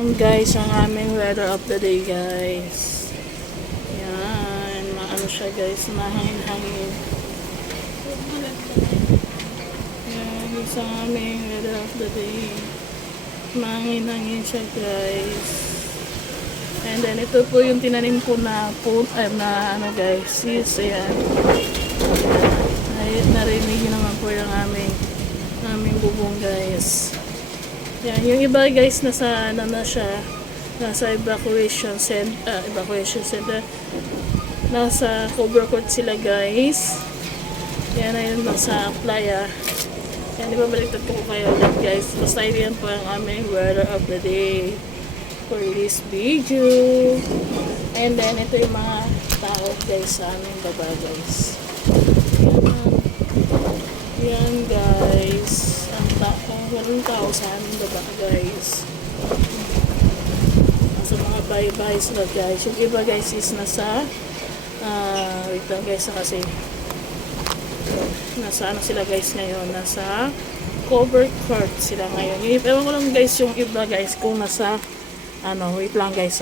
Yan guys, ang aming weather of the day guys. Yan, maano siya guys, mahangin-hangin. Yan, guys, ang aming weather of the day. Mahangin-hangin siya guys. And then ito po yung tinanim ko na ano guys, sis, ayan. Ay, narinig naman po yung aming bubong guys. Yan, yung iba guys nasa ano na siya, nasa evacuation center, nasa cover court sila guys. Yan ayun nasa playa. Yan, di ba baliktad ko kayo ulit guys. Basta yan po ang aming weather of the day for this video. And then ito yung mga tao guys sa aming baba guys. Yan guys, walang tao sa aming baba guys. Nasa mga bahay-bahay sila guys. Yung iba guys is nasa wait lang guys kasi nasa ano sila guys ngayon, nasa cover court sila ngayon. Ewan ko lang guys yung iba guys kung nasa ano, wait lang guys